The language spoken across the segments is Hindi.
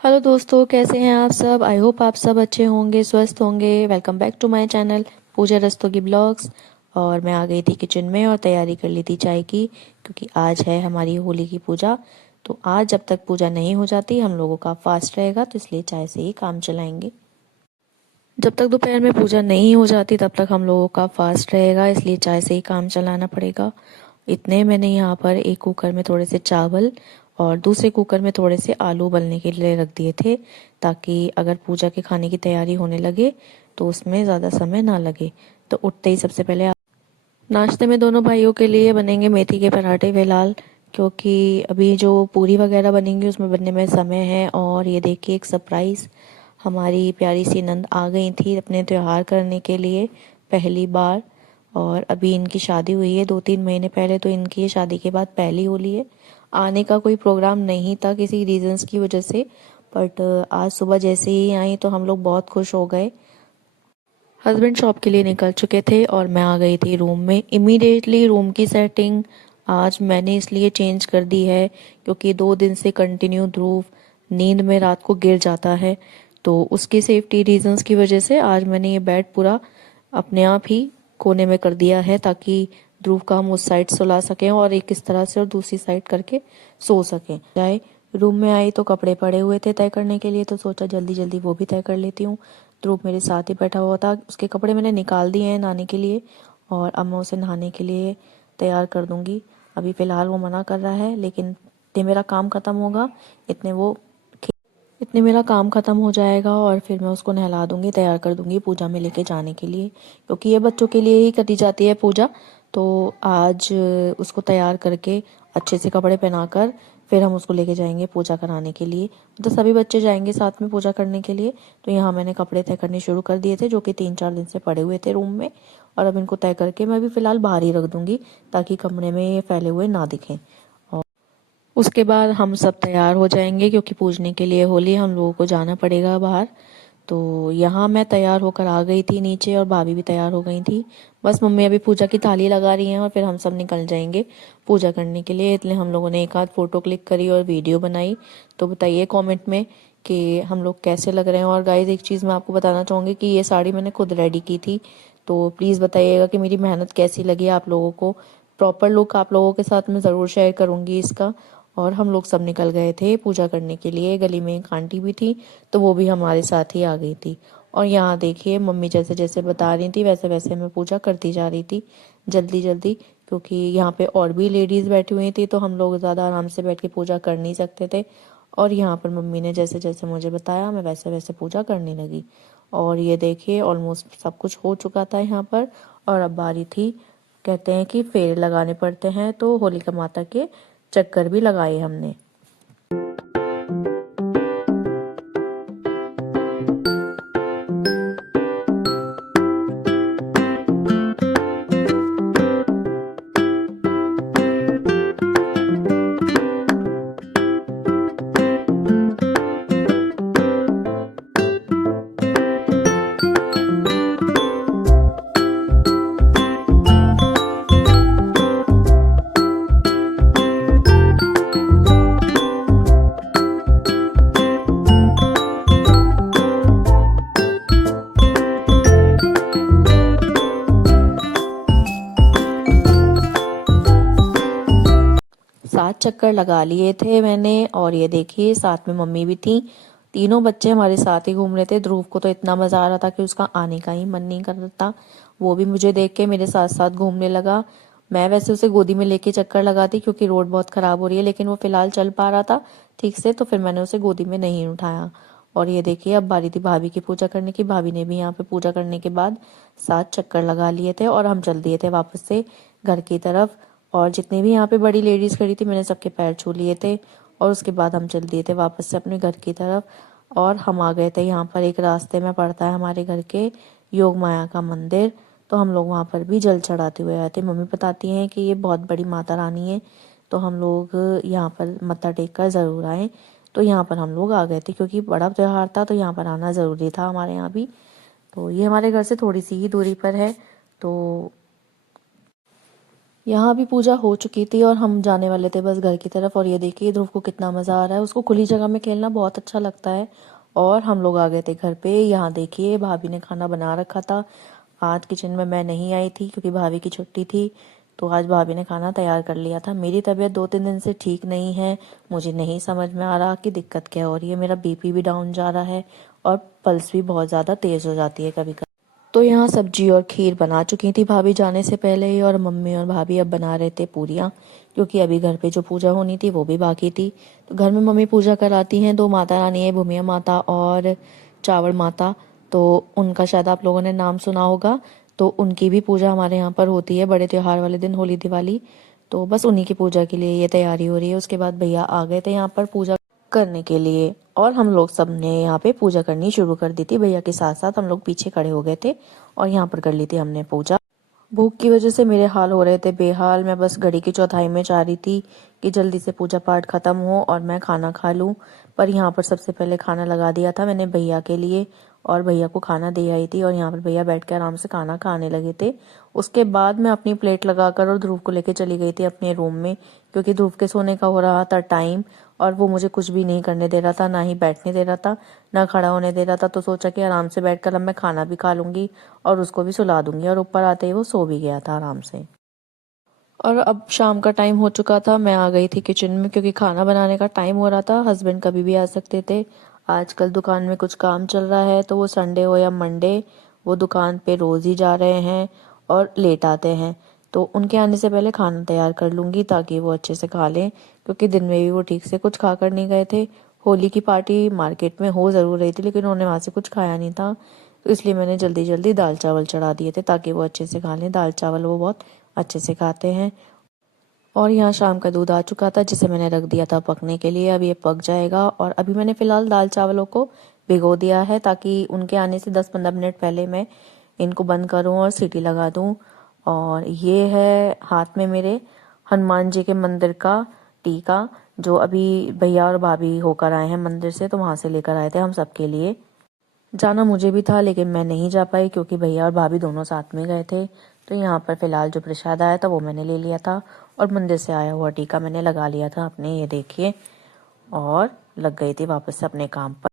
हेलो दोस्तों, कैसे हैं आप सब। आई होप आप सब अच्छे होंगे, स्वस्थ होंगे। Welcome back to my channel Pooja Rastogi blogs. और मैं आ गई थी किचन में और तैयारी कर ली थी चाय की, क्योंकि आज है हमारी होली की पूजा। तो आज जब तक पूजा नहीं हो जाती हम लोगों का फास्ट रहेगा, तो इसलिए चाय से ही काम चलाएंगे। जब तक दोपहर में पूजा नहीं हो जाती तब तक हम लोगों का फास्ट रहेगा, इसलिए चाय से ही काम चलाना पड़ेगा। इतने मैंने यहाँ पर एक कुकर में थोड़े से चावल और दूसरे कुकर में थोड़े से आलू उबलने के लिए रख दिए थे, ताकि अगर पूजा के खाने की तैयारी होने लगे तो उसमें ज़्यादा समय ना लगे। तो उठते ही सबसे पहले नाश्ते में दोनों भाइयों के लिए बनेंगे मेथी के पराठे फिलहाल, क्योंकि अभी जो पूरी वगैरह बनेंगी उसमें बनने में समय है। और ये देखिए, एक सरप्राइज़, हमारी प्यारी सी नंद आ गई थी अपने त्योहार करने के लिए पहली बार। और अभी इनकी शादी हुई है 2-3 महीने पहले, तो इनकी ये शादी के बाद पहली होली है। आने का कोई प्रोग्राम नहीं था किसी रीजंस की वजह से, बट आज सुबह जैसे ही आई तो हम लोग बहुत खुश हो गए। हस्बैंड शॉप के लिए निकल चुके थे और मैं आ गई थी रूम में। इमीडिएटली रूम की सेटिंग आज मैंने इसलिए चेंज कर दी है क्योंकि 2 दिन से कंटिन्यू ध्रुव नींद में रात को गिर जाता है, तो उसकी सेफ्टी रीजंस की वजह से आज मैंने ये बेड पूरा अपने आप ही कोने में कर दिया है, ताकि ध्रुव का हम उस साइड सुला सकें और एक इस तरह से और दूसरी साइड करके सो सकें। चाहे रूम में आई तो कपड़े पड़े हुए थे तय करने के लिए, तो सोचा जल्दी जल्दी वो भी तय कर लेती हूँ। ध्रुव मेरे साथ ही बैठा हुआ था, उसके कपड़े मैंने निकाल दिए हैं नहाने के लिए, और अब मैं उसे नहाने के लिए तैयार कर दूंगी। अभी फ़िलहाल वो मना कर रहा है, लेकिन इतने मेरा काम ख़त्म होगा, इतने मेरा काम ख़त्म हो जाएगा और फिर मैं उसको नहला दूंगी, तैयार कर दूंगी पूजा में लेके जाने के लिए, क्योंकि ये बच्चों के लिए ही करी जाती है पूजा। तो आज उसको तैयार करके अच्छे से कपड़े पहनाकर फिर हम उसको लेके जाएंगे पूजा कराने के लिए। तो सभी बच्चे जाएंगे साथ में पूजा करने के लिए। तो यहाँ मैंने कपड़े तय करने शुरू कर दिए थे, जो कि 3-4 दिन से पड़े हुए थे रूम में, और अब इनको तय करके मैं भी फ़िलहाल बाहर ही रख दूंगी, ताकि कमरे में ये फैले हुए ना दिखें। उसके बाद हम सब तैयार हो जाएंगे, क्योंकि पूजने के लिए होली हम लोगों को जाना पड़ेगा बाहर। तो यहाँ मैं तैयार होकर आ गई थी नीचे, और भाभी भी तैयार हो गई थी। बस मम्मी अभी पूजा की थाली लगा रही हैं और फिर हम सब निकल जाएंगे पूजा करने के लिए। इसलिए हम लोगों ने एक आध फ़ोटो क्लिक करी और वीडियो बनाई। तो बताइए कमेंट में कि हम लोग कैसे लग रहे हैं। और गाइस, एक चीज़ मैं आपको बताना चाहूँगी कि ये साड़ी मैंने खुद रेडी की थी, तो प्लीज़ बताइएगा कि मेरी मेहनत कैसी लगी आप लोगों को। प्रॉपर लुक आप लोगों के साथ मैं ज़रूर शेयर करूँगी इसका। और हम लोग सब निकल गए थे पूजा करने के लिए। गली में एक आंटी भी थी, तो वो भी हमारे साथ ही आ गई थी। और यहाँ देखिए, मम्मी जैसे जैसे बता रही थी वैसे वैसे मैं पूजा करती जा रही थी जल्दी जल्दी, क्योंकि यहाँ पे और भी लेडीज़ बैठी हुई थी, तो हम लोग ज़्यादा आराम से बैठ के पूजा कर नहीं सकते थे। और यहाँ पर मम्मी ने जैसे जैसे मुझे बताया मैं वैसे वैसे पूजा करने लगी। और ये देखिए, ऑलमोस्ट सब कुछ हो चुका था यहाँ पर। और अब बारी थी, कहते हैं कि फेरे लगाने पड़ते हैं, तो होलिका माता के चक्कर भी लगाए हमने। सात चक्कर लगा लिए थे मैंने, और ये देखिए साथ में मम्मी भी थी। तीनों बच्चे हमारे साथ ही घूम रहे थे। ध्रुव को तो इतना मजा आ रहा था कि उसका आने का ही मन नहीं कर रहा था। वो भी मुझे देख के मेरे साथ साथ घूमने लगा। मैं वैसे उसे गोदी में लेके चक्कर लगाती, क्योंकि रोड बहुत खराब हो रही है, लेकिन वो फिलहाल चल पा रहा था ठीक से, तो फिर मैंने उसे गोदी में नहीं उठाया। और ये देखिए, अब बारी थी भाभी की पूजा करने की। भाभी ने भी यहाँ पे पूजा करने के बाद 7 चक्कर लगा लिए थे, और हम चल दिए थे वापस से घर की तरफ। और जितने भी यहाँ पे बड़ी लेडीज खड़ी थी मैंने सबके पैर छू लिए थे, और उसके बाद हम चल दिए थे वापस से अपने घर की तरफ। और हम आ गए थे यहाँ पर, एक रास्ते में पड़ता है हमारे घर के योग माया का मंदिर, तो हम लोग वहाँ पर भी जल चढ़ाते हुए आए थे। मम्मी बताती हैं कि ये बहुत बड़ी माता रानी है, तो हम लोग यहाँ पर मत्था टेक कर ज़रूर आए। तो यहाँ पर हम लोग आ गए थे, क्योंकि बड़ा त्योहार था तो यहाँ पर आना ज़रूरी था हमारे यहाँ भी। तो ये हमारे घर से थोड़ी सी ही दूरी पर है। तो यहाँ भी पूजा हो चुकी थी और हम जाने वाले थे बस घर की तरफ। और ये देखिए ध्रुव को कितना मज़ा आ रहा है, उसको खुली जगह में खेलना बहुत अच्छा लगता है। और हम लोग आ गए थे घर पे। यहाँ देखिए भाभी ने खाना बना रखा था। आज किचन में मैं नहीं आई थी क्योंकि भाभी की छुट्टी थी, तो आज भाभी ने खाना तैयार कर लिया था। मेरी तबीयत 2-3 दिन से ठीक नहीं है, मुझे नहीं समझ में आ रहा कि दिक्कत क्या हो रही है। मेरा बीपी भी डाउन जा रहा है और पल्स भी बहुत ज़्यादा तेज़ हो जाती है कभी कभी। तो यहाँ सब्जी और खीर बना चुकी थी भाभी जाने से पहले ही, और मम्मी और भाभी अब बना रहे थे पूरियाँ, क्योंकि अभी घर पे जो पूजा होनी थी वो भी बाकी थी। तो घर में मम्मी पूजा कराती हैं, दो माता रानी है, भूमिया माता और चावल माता। तो उनका शायद आप लोगों ने नाम सुना होगा। तो उनकी भी पूजा हमारे यहाँ पर होती है बड़े त्योहार वाले दिन, होली दिवाली। तो बस उन्हीं की पूजा के लिए ये तैयारी हो रही है। उसके बाद भैया आ गए थे यहाँ पर पूजा करने के लिए, और हम लोग सब ने यहाँ पे पूजा करनी शुरू कर दी थी। भैया के साथ साथ हम लोग पीछे खड़े हो गए थे और यहाँ पर कर ली थी हमने पूजा। भूख की वजह से मेरे हाल हो रहे थे बेहाल। मैं बस घड़ी की चौथाई में चाह रही थी कि जल्दी से पूजा पाठ खत्म हो और मैं खाना खा लूं। पर यहाँ पर सबसे पहले खाना लगा दिया था मैंने भैया के लिए, और भैया को खाना दे आई थी। और यहाँ पर भैया बैठ के आराम से खाना खाने लगे थे। उसके बाद मैं अपनी प्लेट लगाकर और ध्रुव को लेके चली गई थी अपने रूम में, क्योंकि ध्रुव के सोने का हो रहा था टाइम, और वो मुझे कुछ भी नहीं करने दे रहा था, ना ही बैठने दे रहा था, ना खड़ा होने दे रहा था। तो सोचा कि आराम से बैठकर अब मैं खाना भी खा लूंगी और उसको भी सुला दूंगी। और ऊपर आते ही वो सो भी गया था आराम से। और अब शाम का टाइम हो चुका था, मैं आ गई थी किचन में क्योंकि खाना बनाने का टाइम हो रहा था। हस्बैंड कभी भी आ सकते थे, आजकल दुकान में कुछ काम चल रहा है, तो वो संडे हो या मंडे वो दुकान पे रोज ही जा रहे हैं और लेट आते हैं। तो उनके आने से पहले खाना तैयार कर लूंगी ताकि वो अच्छे से खा लें, क्योंकि दिन में भी वो ठीक से कुछ खाकर नहीं गए थे। होली की पार्टी मार्केट में हो ज़रूर रही थी, लेकिन उन्होंने वहाँ से कुछ खाया नहीं था, तो इसलिए मैंने जल्दी जल्दी दाल चावल चढ़ा दिए थे ताकि वो अच्छे से खा लें। दाल चावल वो बहुत अच्छे से खाते हैं। और यहाँ शाम का दूध आ चुका था जिसे मैंने रख दिया था पकने के लिए। अब ये पक जाएगा, और अभी मैंने फ़िलहाल दाल चावलों को भिगो दिया है ताकि उनके आने से 10-15 मिनट पहले मैं इनको बंद करूँ और सीटी लगा दूँ। और ये है हाथ में मेरे हनुमान जी के मंदिर का टीका, जो अभी भैया और भाभी होकर आए हैं मंदिर से, तो वहाँ से लेकर आए थे हम सबके लिए। जाना मुझे भी था लेकिन मैं नहीं जा पाई क्योंकि भैया और भाभी दोनों साथ में गए थे। तो यहाँ पर फिलहाल जो प्रसाद आया था वो मैंने ले लिया था, और मंदिर से आया हुआ टीका मैंने लगा लिया था अपने, ये देखिए, और लग गई थी वापस से अपने काम पर।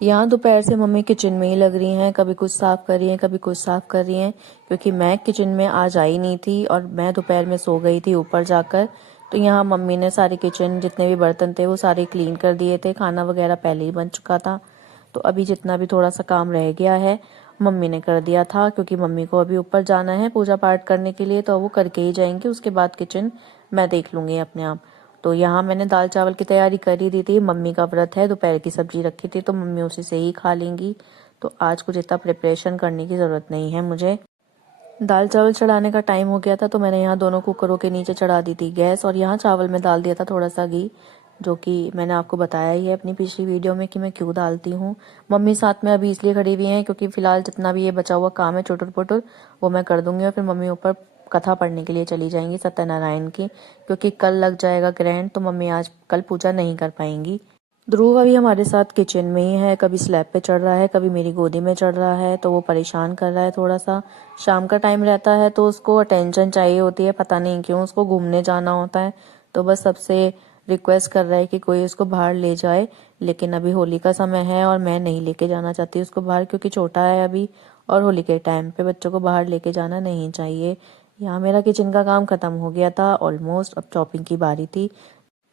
यहाँ दोपहर से मम्मी किचन में ही लग रही हैं, कभी कुछ साफ कर रही हैं, कभी कुछ साफ कर रही हैं, क्योंकि मैं किचन में आज आई नहीं थी और मैं दोपहर में सो गई थी ऊपर जाकर। तो यहाँ मम्मी ने सारे किचन जितने भी बर्तन थे वो सारे क्लीन कर दिए थे, खाना वगैरह पहले ही बन चुका था। तो अभी जितना भी थोड़ा सा काम रह गया है मम्मी ने कर दिया था, क्योंकि मम्मी को अभी ऊपर जाना है पूजा पाठ करने के लिए, तो वो करके ही जाएंगे। उसके बाद किचन मैं देख लूँगी अपने आप। तो यहाँ मैंने दाल चावल की तैयारी कर ही दी थी, मम्मी का व्रत है, दोपहर की सब्जी रखी थी तो मम्मी उसी से ही खा लेंगी। तो आज कुछ इतना प्रिपरेशन करने की ज़रूरत नहीं है मुझे। दाल चावल चढ़ाने का टाइम हो गया था तो मैंने यहाँ दोनों कुकरों के नीचे चढ़ा दी थी गैस, और यहाँ चावल में डाल दिया था थोड़ा सा घी, जो कि मैंने आपको बताया ही है अपनी पिछली वीडियो में कि मैं क्यों डालती हूँ। मम्मी साथ में अभी इसलिए खड़ी हुई हैं क्योंकि फिलहाल जितना भी ये बचा हुआ काम है चुटुर पुटुर वो मैं कर दूंगी, और फिर मम्मी ऊपर कथा पढ़ने के लिए चली जाएंगी सत्यनारायण की, क्योंकि कल लग जाएगा ग्रहण, तो मम्मी आज कल पूजा नहीं कर पाएंगी। ध्रुव अभी हमारे साथ किचन में ही है, कभी स्लैब पे चढ़ रहा है, कभी मेरी गोदी में चढ़ रहा है, तो वो परेशान कर रहा है थोड़ा सा। शाम का टाइम रहता है तो उसको अटेंशन चाहिए होती है, पता नहीं क्यों उसको घूमने जाना होता है, तो बस सबसे रिक्वेस्ट कर रहा है कि कोई उसको बाहर ले जाए। लेकिन अभी होली का समय है और मैं नहीं लेके जाना चाहती उसको बाहर, क्योंकि छोटा है अभी, और होली के टाइम पे बच्चों को बाहर लेके जाना नहीं चाहिए। यहाँ मेरा किचन का काम खत्म हो गया था ऑलमोस्ट, अब चॉपिंग की बारी थी।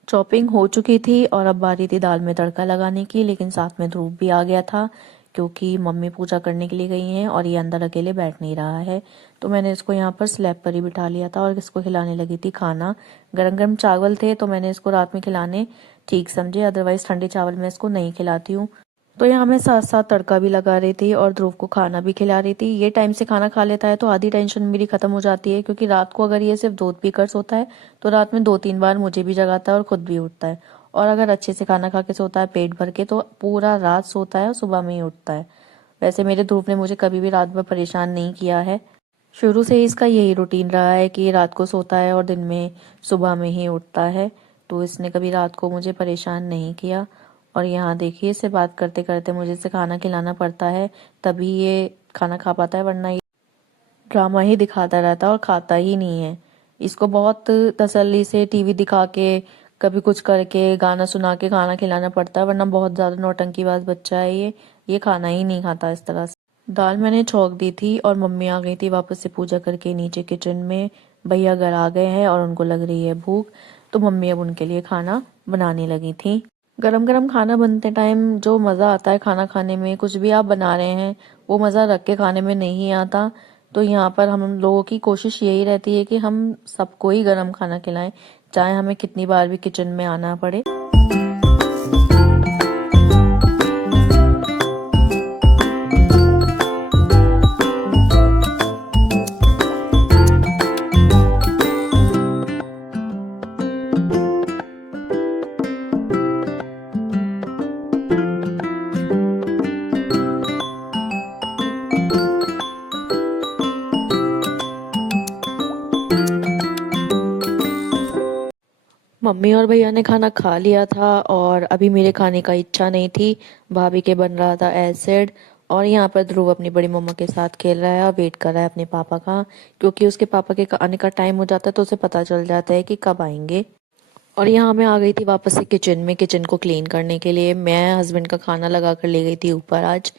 चॉपिंग हो चुकी थी और अब बारी थी दाल में तड़का लगाने की, लेकिन साथ में ध्रुव भी आ गया था क्योंकि मम्मी पूजा करने के लिए गई हैं और ये अंदर अकेले बैठ नहीं रहा है। तो मैंने इसको यहाँ पर स्लैब पर ही बिठा लिया था और इसको खिलाने लगी थी खाना। गरम गरम चावल थे तो मैंने इसको रात में खिलाने ठीक समझे, अदरवाइज ठंडे चावल मैं इसको नहीं खिलाती हूँ। तो यहाँ मैं साथ साथ तड़का भी लगा रही थी और ध्रुव को खाना भी खिला रही थी। ये टाइम से खाना खा लेता है तो आधी टेंशन मेरी खत्म हो जाती है, क्योंकि रात को अगर ये सिर्फ दूध पीकर सोता है तो रात में 2-3 बार मुझे भी जगाता है और खुद भी उठता है। और अगर अच्छे से खाना खा के सोता है पेट भर के तो पूरा रात सोता है और सुबह में ही उठता है। वैसे मेरे ध्रुव ने मुझे कभी भी रात भर परेशान नहीं किया है, शुरू से ही इसका यही रूटीन रहा है कि रात को सोता है और दिन में सुबह में ही उठता है। तो इसने कभी रात को मुझे परेशान नहीं किया। और यहाँ देखिए इससे बात करते करते मुझे इसे खाना खिलाना पड़ता है, तभी ये खाना खा पाता है, वरना ये ड्रामा ही दिखाता रहता है और खाता ही नहीं है। इसको बहुत तसल्ली से टीवी दिखा के, कभी कुछ करके, गाना सुना के खाना खिलाना पड़ता है, वरना बहुत ज़्यादा नौटंकीबाज बच्चा है ये खाना ही नहीं खाता इस तरह से। दाल मैंने छौंक दी थी और मम्मी आ गई थी वापस से पूजा करके नीचे किचन में। भैया घर आ गए हैं और उनको लग रही है भूख, तो मम्मी अब उनके लिए खाना बनाने लगी थी। गरम गरम खाना बनते टाइम जो मज़ा आता है खाना खाने में, कुछ भी आप बना रहे हैं वो मज़ा रख के खाने में नहीं आता। तो यहाँ पर हम लोगों की कोशिश यही रहती है कि हम सबको ही गरम खाना खिलाएं, चाहे हमें कितनी बार भी किचन में आना पड़े। मम्मी और भैया ने खाना खा लिया था और अभी मेरे खाने का इच्छा नहीं थी। भाभी के बन रहा था एसिड और यहाँ पर ध्रुव अपनी बड़ी मम्मा के साथ खेल रहा है और वेट कर रहा है अपने पापा का, क्योंकि उसके पापा के आने का टाइम हो जाता है तो उसे पता चल जाता है कि कब आएंगे। और यहाँ मैं आ गई थी वापस से किचन में, किचन को क्लीन करने के लिए। मैं हस्बैंड का खाना लगा कर ले गई थी ऊपर आज,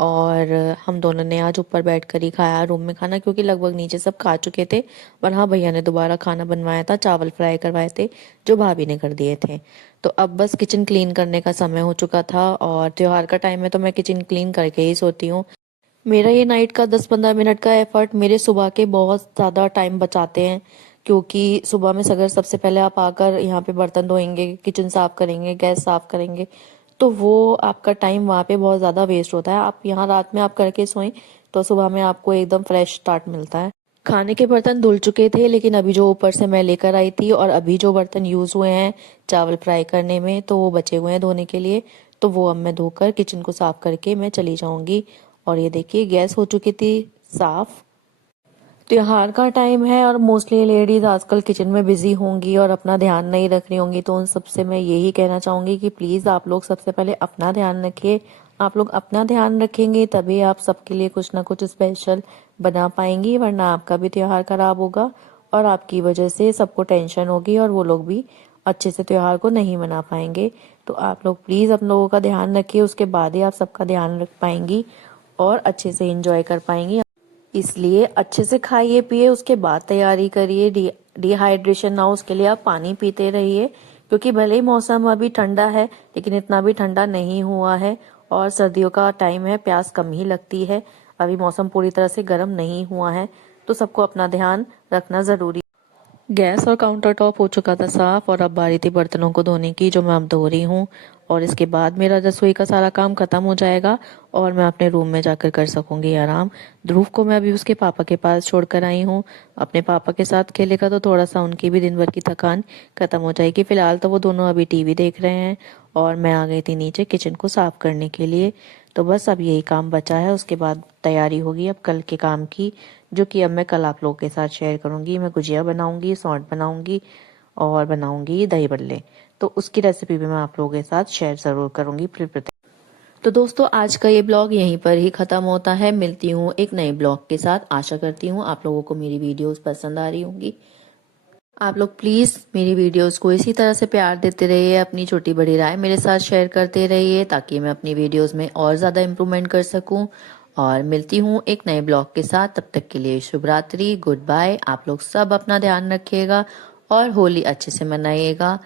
और हम दोनों ने आज ऊपर बैठ कर ही खाया रूम में खाना, क्योंकि लगभग नीचे सब खा चुके थे। पर हाँ, भैया ने दोबारा खाना बनवाया था, चावल फ्राई करवाए थे जो भाभी ने कर दिए थे। तो अब बस किचन क्लीन करने का समय हो चुका था, और त्योहार का टाइम है तो मैं किचन क्लीन करके ही सोती हूँ। मेरा ये नाइट का 10-15 मिनट का एफर्ट मेरे सुबह के बहुत ज़्यादा टाइम बचाते हैं, क्योंकि सुबह में अगर सबसे पहले आप आकर यहाँ पे बर्तन धोएंगे, किचन साफ करेंगे, गैस साफ करेंगे, तो वो आपका टाइम वहाँ पे बहुत ज़्यादा वेस्ट होता है। आप यहाँ रात में आप करके सोएं तो सुबह में आपको एकदम फ्रेश स्टार्ट मिलता है। खाने के बर्तन धुल चुके थे, लेकिन अभी जो ऊपर से मैं लेकर आई थी और अभी जो बर्तन यूज़ हुए हैं चावल फ्राई करने में, तो वो बचे हुए हैं धोने के लिए। तो वो अब मैं धोकर किचन को साफ करके मैं चली जाऊंगी। और ये देखिए, गैस हो चुकी थी साफ। त्योहार का टाइम है और मोस्टली लेडीज आजकल किचन में बिजी होंगी और अपना ध्यान नहीं रख रही होंगी, तो उन सबसे मैं यही कहना चाहूंगी कि प्लीज आप लोग सबसे पहले अपना ध्यान रखिए। आप लोग अपना ध्यान रखेंगे तभी आप सबके लिए कुछ ना कुछ स्पेशल बना पाएंगी, वरना आपका भी त्योहार खराब होगा और आपकी वजह से सबको टेंशन होगी और वो लोग भी अच्छे से त्योहार को नहीं मना पाएंगे। तो आप लोग प्लीज अपने लोगों का ध्यान रखिए, उसके बाद ही आप सबका ध्यान रख पाएंगी और अच्छे से एंजॉय कर पाएंगी। इसलिए अच्छे से खाइए पिए, उसके बाद तैयारी करिए। डिहाइड्रेशन ना हो उसके लिए आप पानी पीते रहिए, क्योंकि भले ही मौसम अभी ठंडा है लेकिन इतना भी ठंडा नहीं हुआ है और सर्दियों का टाइम है, प्यास कम ही लगती है। अभी मौसम पूरी तरह से गर्म नहीं हुआ है, तो सबको अपना ध्यान रखना जरूरी। गैस और काउंटर टॉप हो चुका था साफ, और अब बारी थी बर्तनों को धोने की, जो मैं अब धो रही हूँ। और इसके बाद मेरा रसोई का सारा काम खत्म हो जाएगा और मैं अपने रूम में जाकर कर सकूंगी आराम। ध्रुव को मैं अभी उसके पापा के पास छोड़कर आई हूँ, अपने पापा के साथ खेलेगा तो थोड़ा सा उनकी भी दिन भर की थकान खत्म हो जाएगी। फिलहाल तो वो दोनों अभी टीवी देख रहे हैं और मैं आ गई थी नीचे किचन को साफ करने के लिए। तो बस अब यही काम बचा है, उसके बाद तैयारी होगी अब कल के काम की, जो कि अब मैं कल आप लोगों के साथ शेयर करूंगी। मैं गुजिया बनाऊंगी, सौंठ बनाऊंगी और बनाऊंगी दही बल्ले, तो उसकी रेसिपी भी मैं आप लोगों के साथ शेयर जरूर करूंगी फिर। तो दोस्तों, आज का ये ब्लॉग यहीं पर ही खत्म होता है। मिलती हूँ एक नए ब्लॉग के साथ। आशा करती हूँ आप लोगों को मेरी वीडियोस पसंद आ रही होंगी। आप लोग प्लीज मेरी वीडियोस को इसी तरह से प्यार देते रहिए, अपनी छोटी बड़ी राय मेरे साथ शेयर करते रहिए, ताकि मैं अपनी वीडियोस में और ज्यादा इम्प्रूवमेंट कर सकूं। और मिलती हूँ एक नए ब्लॉग के साथ, तब तक के लिए शुभ रात्रि, गुड बाय। आप लोग सब अपना ध्यान रखिएगा और होली अच्छे से मनाइएगा।